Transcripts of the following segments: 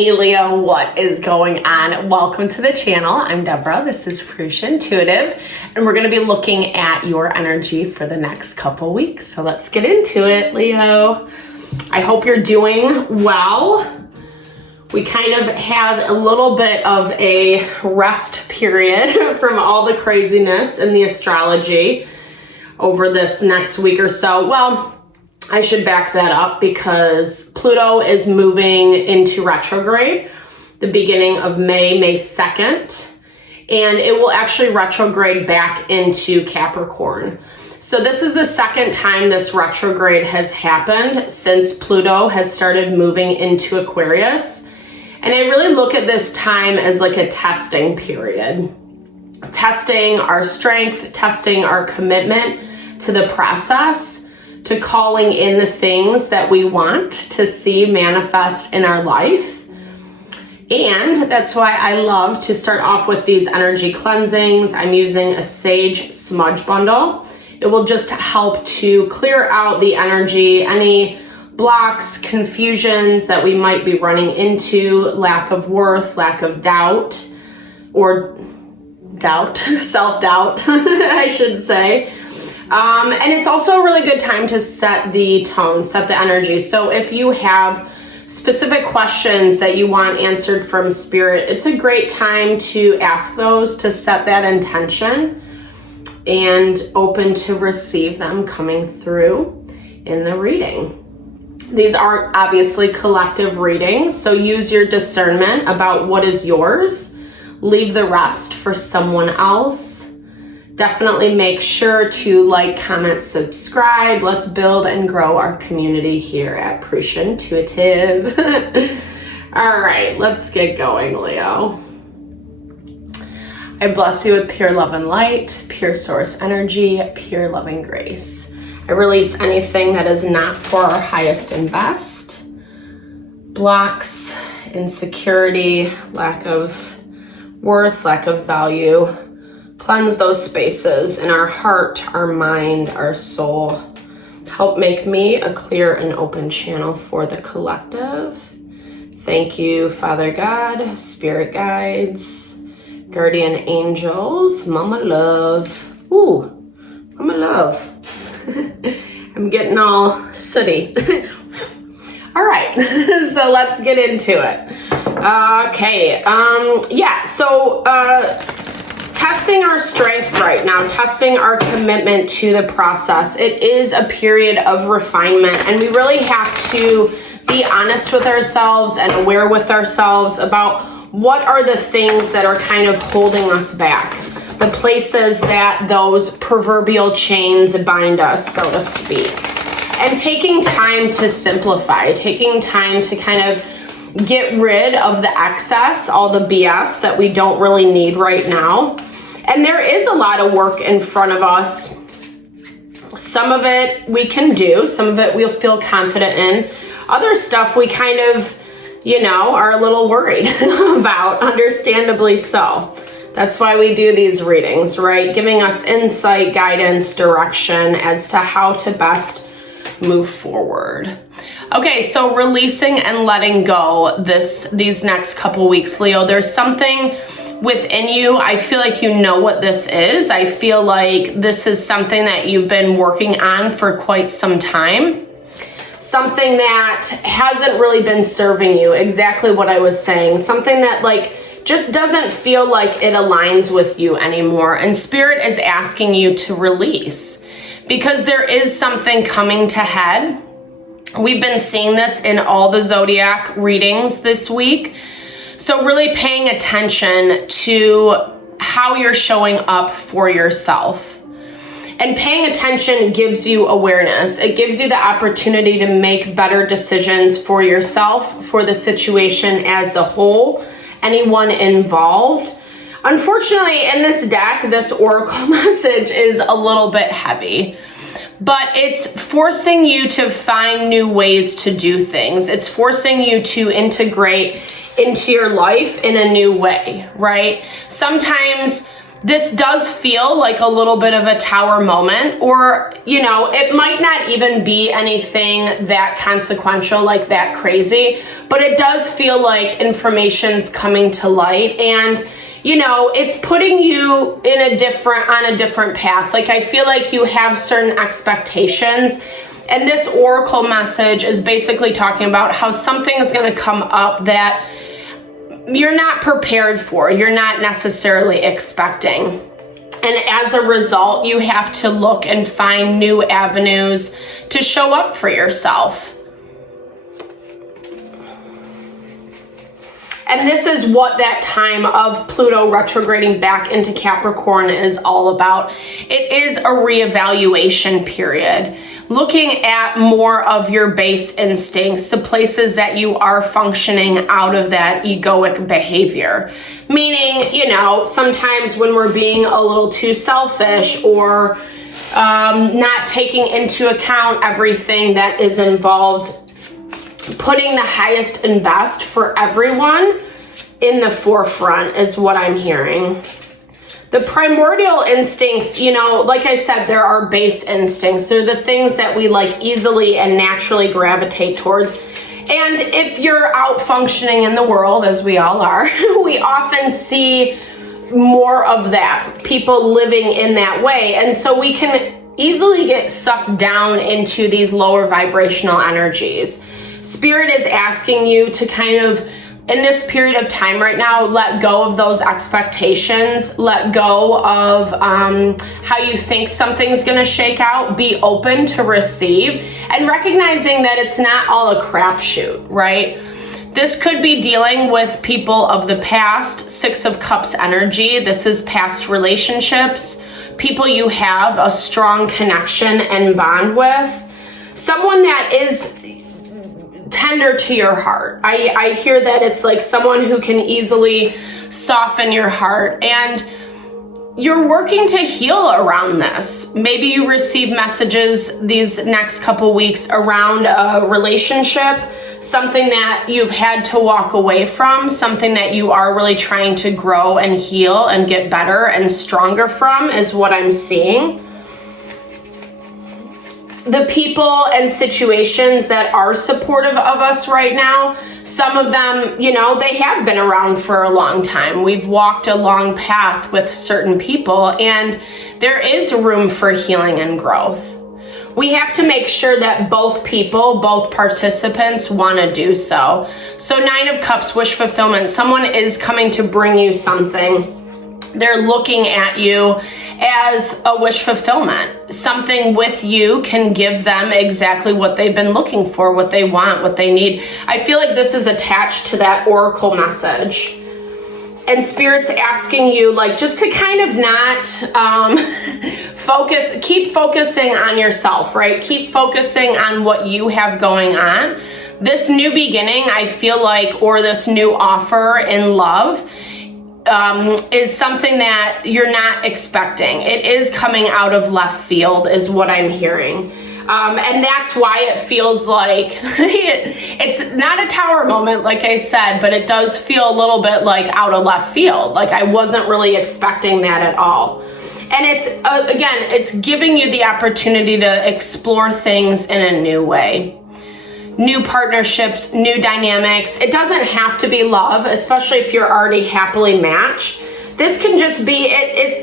Hey Leo, what is going on? Welcome to the channel. I'm Deborah. This is Purusha Intuitive, and we're going to be looking at your energy for the next couple weeks. So let's get into it, Leo. I hope you're doing well. We kind of have a little bit of a rest period from all the craziness in the astrology over this next week or so. Well, I should back that up because Pluto is moving into retrograde the beginning of May 2nd, and it will actually retrograde back into Capricorn. So this is the second time this retrograde has happened since Pluto has started moving into Aquarius. And I really look at this time as like a testing period. Testing our strength, testing our commitment to the process, to calling in the things that we want to see manifest in our life. And that's why I love to start off with these energy cleansings. I'm using a sage smudge bundle. It will just help to clear out the energy, any blocks, confusions that we might be running into, lack of worth, lack of doubt, or self-doubt, I should say. And it's also a really good time to set the tone, set the energy. So if you have specific questions that you want answered from spirit, it's a great time to ask those, to set that intention, and open to receive them coming through in the reading. These are obviously collective readings, so use your discernment about what is yours. Leave the rest for someone else. Definitely make sure to like, comment, subscribe. Let's build and grow our community here at Purusha Intuitive. All right, let's get going, Leo. I bless you with pure love and light, pure source energy, pure loving grace. I release anything that is not for our highest and best. Blocks, insecurity, lack of worth, lack of value. Cleanse those spaces in our heart, our mind, our soul. Help make me a clear and open channel for the collective. Thank you, Father God, Spirit Guides, Guardian Angels, Mama Love. Ooh, Mama Love. I'm getting all sooty. All right, so let's get into it. Okay, so testing our strength right now, testing our commitment to the process. It is a period of refinement, and we really have to be honest with ourselves and aware with ourselves about what are the things that are kind of holding us back, the places that those proverbial chains bind us, so to speak. And taking time to simplify, taking time to kind of get rid of the excess, all the BS that we don't really need right now. And there is a lot of work in front of us. Some of it we can do, some of it we'll feel confident in. Other stuff we kind of, are a little worried about, understandably so. That's why we do these readings, right? Giving us insight, guidance, direction as to how to best move forward. Okay, so releasing and letting go these next couple weeks, Leo. There's something within you. I feel like you know what this is. I feel like this is something that you've been working on for quite some time. Something that hasn't really been serving you. Exactly what I was saying. Something that just doesn't feel like it aligns with you anymore. And Spirit is asking you to release, because there is something coming to head. We've been seeing this in all the zodiac readings this week. So really paying attention to how you're showing up for yourself. And paying attention gives you awareness. It gives you the opportunity to make better decisions for yourself, for the situation as the whole, anyone involved. Unfortunately, in this deck, this oracle message is a little bit heavy. But it's forcing you to find new ways to do things. It's forcing you to integrate into your life in a new way, right? Sometimes This does feel like a little bit of a tower moment, or, you know, it might not even be anything that consequential, like that crazy, but it does feel like information's coming to light, and, you know, it's putting you on a different path. Like, I feel like you have certain expectations, and this oracle message is basically talking about how something is going to come up that you're not prepared for, you're not necessarily expecting. And as a result, you have to look and find new avenues to show up for yourself. And this is what that time of Pluto retrograding back into Capricorn is all about. It is a reevaluation period, looking at more of your base instincts, the places that you are functioning out of that egoic behavior. Meaning, you know, sometimes when we're being a little too selfish, or not taking into account everything that is involved, putting the highest and best for everyone in the forefront is what I'm hearing. The primordial instincts, you know, like I said, there are base instincts. They're the things that we like easily and naturally gravitate towards. And if you're out functioning in the world, as we all are, we often see more of that, people living in that way. And so we can easily get sucked down into these lower vibrational energies. Spirit is asking you to kind of, in this period of time right now, let go of those expectations, let go of how you think something's gonna shake out, be open to receive, and recognizing that it's not all a crapshoot, right? This could be dealing with people of the past, Six of Cups energy. This is past relationships, people you have a strong connection and bond with, someone that is tender to your heart. I hear that it's like someone who can easily soften your heart, and you're working to heal around this. Maybe you receive messages these next couple weeks around a relationship, something that you've had to walk away from, something that you are really trying to grow and heal and get better and stronger from is what I'm seeing. The people and situations that are supportive of us right now, some of them, you know, they have been around for a long time. We've walked a long path with certain people, and there is room for healing and growth. We have to make sure that both people, both participants want to do so. So 9 of Cups, wish fulfillment. Someone is coming to bring you something. They're looking at you as a wish fulfillment. Something with you can give them exactly what they've been looking for, what they want, what they need. I feel like this is attached to that oracle message. And Spirit's asking you, like, just to kind of not keep focusing on yourself, right? Keep focusing on what you have going on. This new beginning, I feel like, or this new offer in love, is something that you're not expecting. It is coming out of left field is what I'm hearing. And that's why it feels like it's not a tower moment, like I said, but it does feel a little bit like out of left field. Like I wasn't really expecting that at all. And it's, again, it's giving you the opportunity to explore things in a new way. New partnerships, new dynamics. It doesn't have to be love, especially if you're already happily matched. This can just be,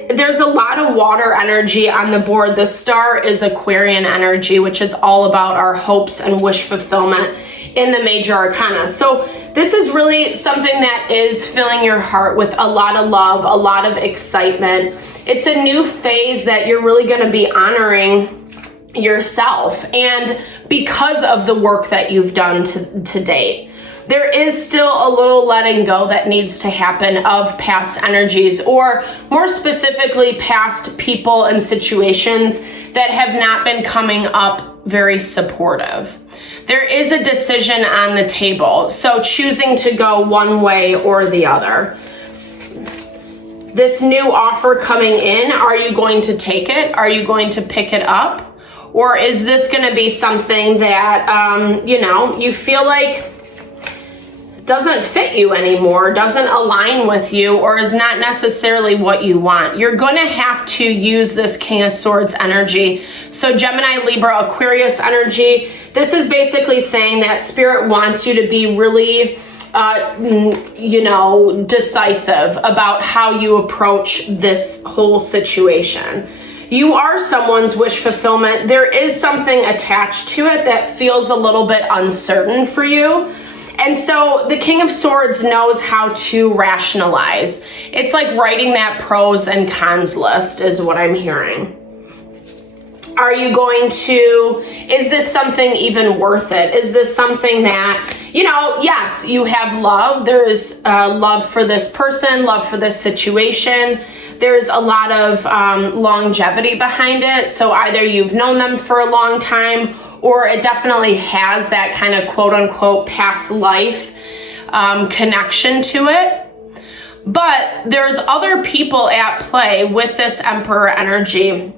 there's a lot of water energy on the board. The star is Aquarian energy, which is all about our hopes and wish fulfillment in the major arcana. So this is really something that is filling your heart with a lot of love, a lot of excitement. It's a new phase that you're really going to be honoring yourself, and because of the work that you've done to date. There is still a little letting go that needs to happen of past energies, or more specifically, past people and situations that have not been coming up very supportive. There is a decision on the table, so choosing to go one way or the other. This new offer coming in, are you going to take it? Are you going to pick it up? Or is this going to be something that, you know, you feel like doesn't fit you anymore, doesn't align with you, or is not necessarily what you want. You're going to have to use this King of Swords energy. So Gemini, Libra, Aquarius energy, this is basically saying that Spirit wants you to be really, decisive about how you approach this whole situation. You are someone's wish fulfillment. There is something attached to it that feels a little bit uncertain for you. And so the King of Swords knows how to rationalize. It's like writing that pros and cons list is what I'm hearing. Are you going to, is this something even worth it? Is this something that, yes, you have love. There is love for this person, love for this situation. There's a lot of longevity behind it. So either you've known them for a long time, or it definitely has that kind of quote unquote past life connection to it. But there's other people at play with this Emperor energy.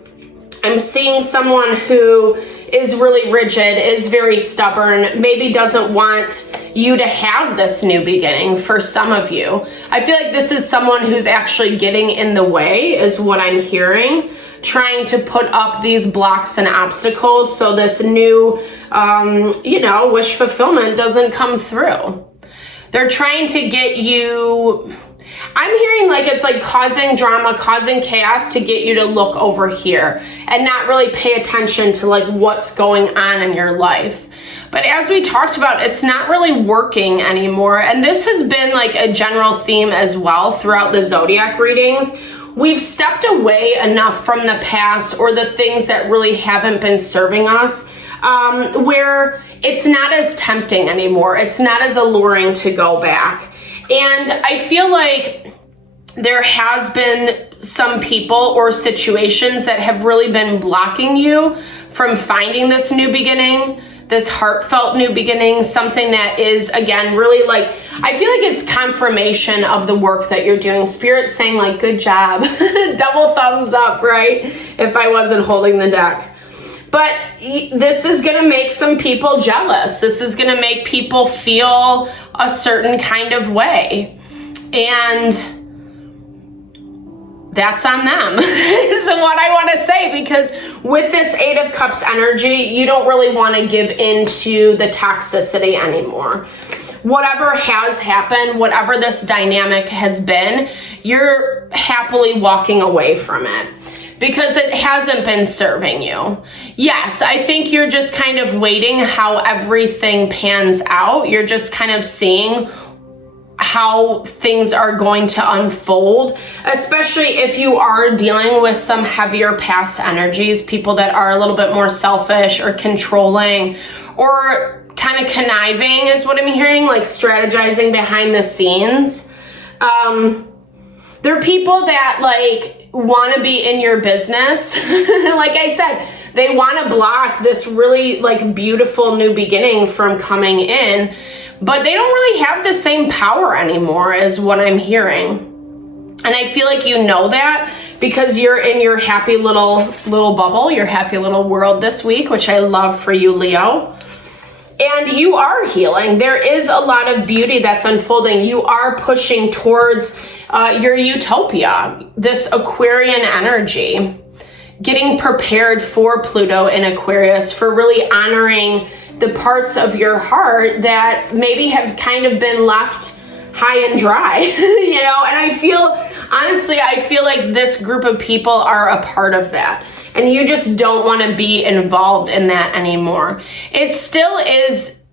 I'm seeing someone who is really rigid, is very stubborn, maybe doesn't want you to have this new beginning for some of you. I feel like this is someone who's actually getting in the way is what I'm hearing, trying to put up these blocks and obstacles so this new, wish fulfillment doesn't come through. They're trying to get you, I'm hearing like it's like causing drama, causing chaos to get you to look over here and not really pay attention to like what's going on in your life. But as we talked about, it's not really working anymore. And this has been like a general theme as well throughout the zodiac readings. We've stepped away enough from the past or the things that really haven't been serving us, where it's not as tempting anymore. It's not as alluring to go back. And I feel like there has been some people or situations that have really been blocking you from finding this new beginning, this heartfelt new beginning, something that is, again, really like, I feel like it's confirmation of the work that you're doing. Spirit saying like, good job, double thumbs up, right? If I wasn't holding the deck. But this is going to make some people jealous. This is going to make people feel a certain kind of way. And that's on them is what I want to say, because with this Eight of Cups energy, you don't really want to give into the toxicity anymore. Whatever has happened, whatever this dynamic has been, you're happily walking away from it because it hasn't been serving you. Yes, I think you're just kind of waiting how everything pans out. You're just kind of seeing how things are going to unfold, especially if you are dealing with some heavier past energies, people that are a little bit more selfish or controlling or kind of conniving is what I'm hearing, like strategizing behind the scenes. There are people that like want to be in your business. Like I said, they want to block this really like beautiful new beginning from coming in, but they don't really have the same power anymore is what I'm hearing. And I feel like you know that because you're in your happy little bubble, your happy little world this week, which I love for you, Leo. And you are healing. There is a lot of beauty that's unfolding. You are pushing towards your utopia, this Aquarian energy, getting prepared for Pluto in Aquarius, for really honoring the parts of your heart that maybe have kind of been left high and dry, you know? And I feel like this group of people are a part of that. And you just don't want to be involved in that anymore. It still is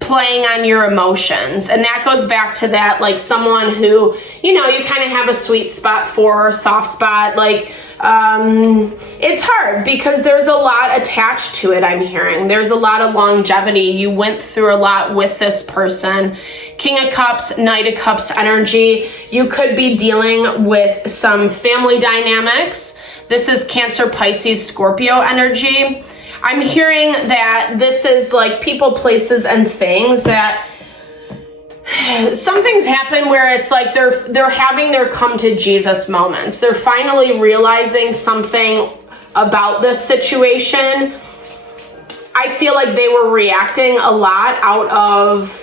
playing on your emotions. And that goes back to that, like someone who, you know, you kind of have a sweet spot for, soft spot, like, it's hard because there's a lot attached to it. I'm hearing there's a lot of longevity. You went through a lot with this person. King of Cups, Knight of Cups energy. You could be dealing with some family dynamics. This is Cancer, Pisces, Scorpio energy. I'm hearing that this is like people, places, and things that some things happen where it's like they're having their come to Jesus moments. They're finally realizing something about this situation. I feel like they were reacting a lot out of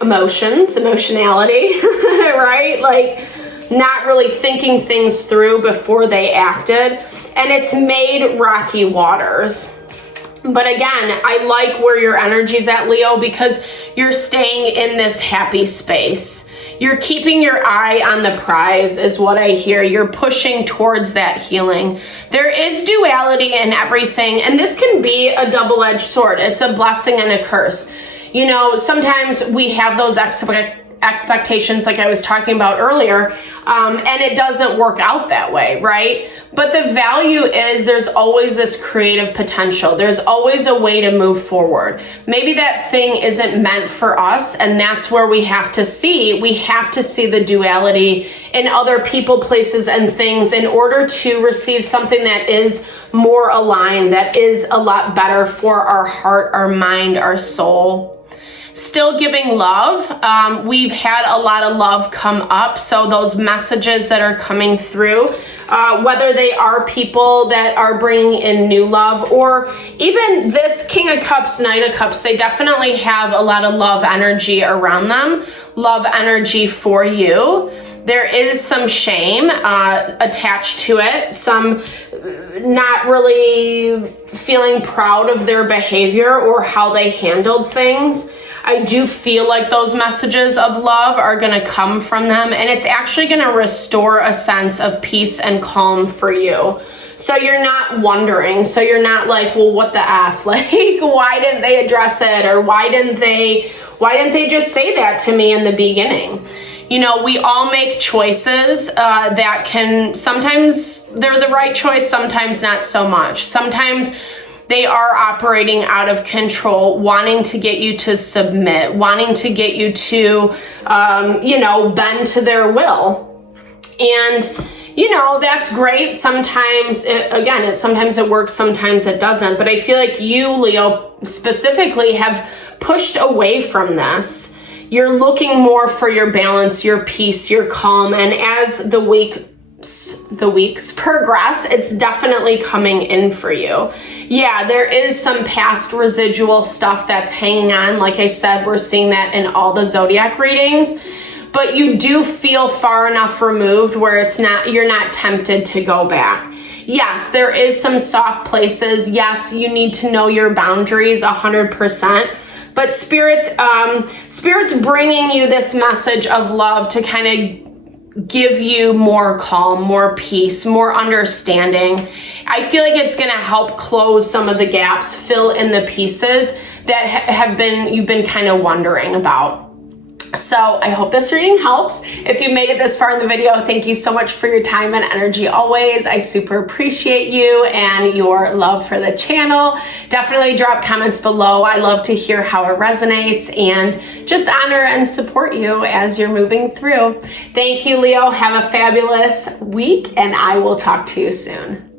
emotionality, right? Like not really thinking things through before they acted. And it's made rocky waters. But again, I like where your energy's at, Leo, because you're staying in this happy space. You're keeping your eye on the prize is what I hear. You're pushing towards that healing. There is duality in everything, and this can be a double-edged sword. It's a blessing and a curse. You know, sometimes we have those expectations like I was talking about earlier, and it doesn't work out that way, right? But the value is there's always this creative potential. There's always a way to move forward. Maybe that thing isn't meant for us, and that's where we have to see the duality in other people, places, and things in order to receive something that is more aligned, that is a lot better for our heart, our mind, our soul. Still giving love. We've had a lot of love come up. So those messages that are coming through, whether they are people that are bringing in new love, or even this King of Cups, Knight of Cups, they definitely have a lot of love energy around them, love energy for you. There is some shame attached to it, some not really feeling proud of their behavior or how they handled things. I do feel like those messages of love are going to come from them, and it's actually going to restore a sense of peace and calm for you. So you're not wondering. So you're not like, well, what the F? Like, why didn't they address it? Or why didn't they just say that to me in the beginning? You know, we all make choices that can, sometimes they're the right choice, sometimes not so much. Sometimes they are operating out of control, wanting to get you to submit, wanting to get you to, bend to their will. And, you know, that's great. Sometimes it works, sometimes it doesn't. But I feel like you, Leo, specifically have pushed away from this. You're looking more for your balance, your peace, your calm. And as the weeks progress, it's definitely coming in for you. Yeah, there is some past residual stuff that's hanging on. Like I said, we're seeing that in all the zodiac readings, but you do feel far enough removed where you're not tempted to go back. Yes, there is some soft places. Yes, you need to know your boundaries 100%. But Spirit's bringing you this message of love to kind of give you more calm, more peace, more understanding. I feel like it's going to help close some of the gaps, fill in the pieces that you've been kind of wondering about. So I hope this reading helps. If you made it this far in the video, thank you so much for your time and energy always. I super appreciate you and your love for the channel. Definitely drop comments below. I love to hear how it resonates and just honor and support you as you're moving through. Thank you, Leo. Have a fabulous week, and I will talk to you soon.